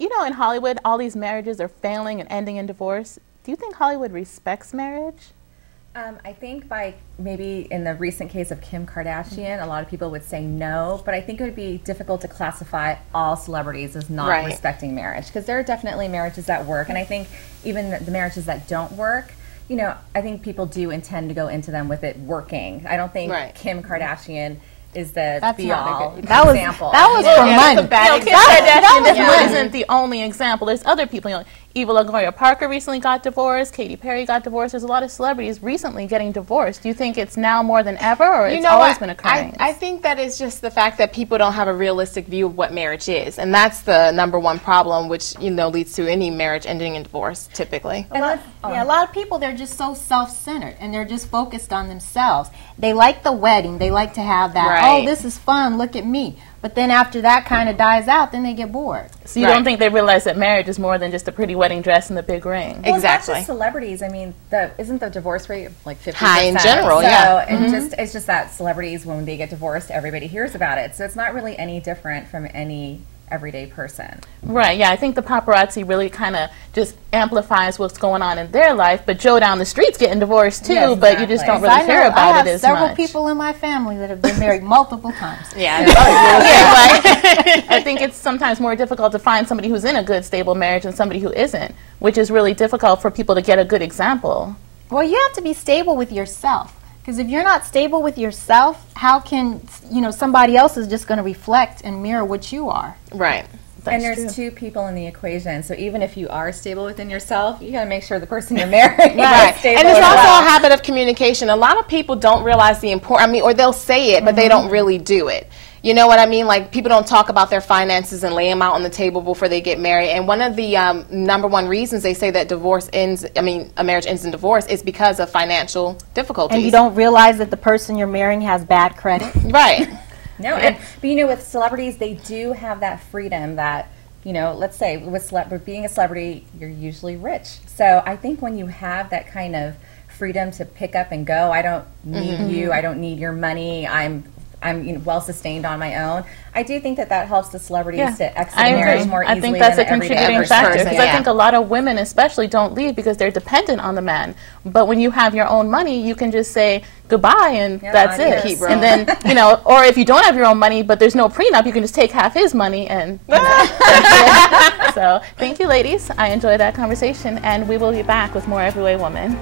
You know, in Hollywood, all these marriages are failing and ending in divorce. Do you think Hollywood respects marriage? I think by maybe in the recent case of Kim Kardashian, a lot of people would say no, but I think it would be difficult to classify all celebrities as not respecting marriage, because there are definitely marriages that work, and I think even the marriages that don't work, you know, I think people do intend to go into them with it working. I don't think Kim Kardashian is the be-all example. That was for money. Kim Kardashian isn't the only example. There's other people. You know, Eva Longoria Parker recently got divorced. Katy Perry got divorced. There's a lot of celebrities recently getting divorced. Do you think it's now more than ever, or it's always been occurring? I think that it's just the fact that people don't have a realistic view of what marriage is, and that's the #1 problem, which leads to any marriage ending in divorce typically. A lot of people, they're just so self-centered, and they're just focused on themselves. They like the wedding. They like to have that, oh, this is fun, look at me. But then after that kind of dies out, then they get bored. So you don't think they realize that marriage is more than just a pretty wedding dress and the big ring? Well, exactly. It's not just celebrities. I mean, isn't the divorce rate like 50%? High in general, so, and it's just that celebrities, when they get divorced, everybody hears about it. So it's not really any different from any everyday person. Right, yeah, I think the paparazzi really kind of just amplifies what's going on in their life, but Joe down the street's getting divorced too, but you just don't really hear about it as much. I have several people in my family that have been married multiple times. I think it's sometimes more difficult to find somebody who's in a good, stable marriage than somebody who isn't, which is really difficult for people to get a good example. Well, you have to be stable with yourself. Because if you're not stable with yourself, how can, somebody else is just going to reflect and mirror what you are. Right. And there's two people in the equation, so even if you are stable within yourself, you got to make sure the person you're marrying is stable. And there's also a habit of communication. A lot of people don't realize the importance, or they'll say it, but they don't really do it. You know what I mean? Like, people don't talk about their finances and lay them out on the table before they get married. And one of the #1 reasons they say that a marriage ends in divorce is because of financial difficulties. And you don't realize that the person you're marrying has bad credit. Right. No, but with celebrities, they do have that freedom that, let's say with being a celebrity, you're usually rich. So I think when you have that kind of freedom to pick up and go, I don't need you, I don't need your money, I'm well sustained on my own. I do think that helps the celebrities to exit marriage more easily. I think that's than a contributing factor, because I think a lot of women especially don't leave because they're dependent on the man. But when you have your own money, you can just say goodbye and that's it. And then, or if you don't have your own money but there's no prenup, you can just take half his money and that's it. So thank you, ladies. I enjoyed that conversation, and we will be back with more Every Way Woman.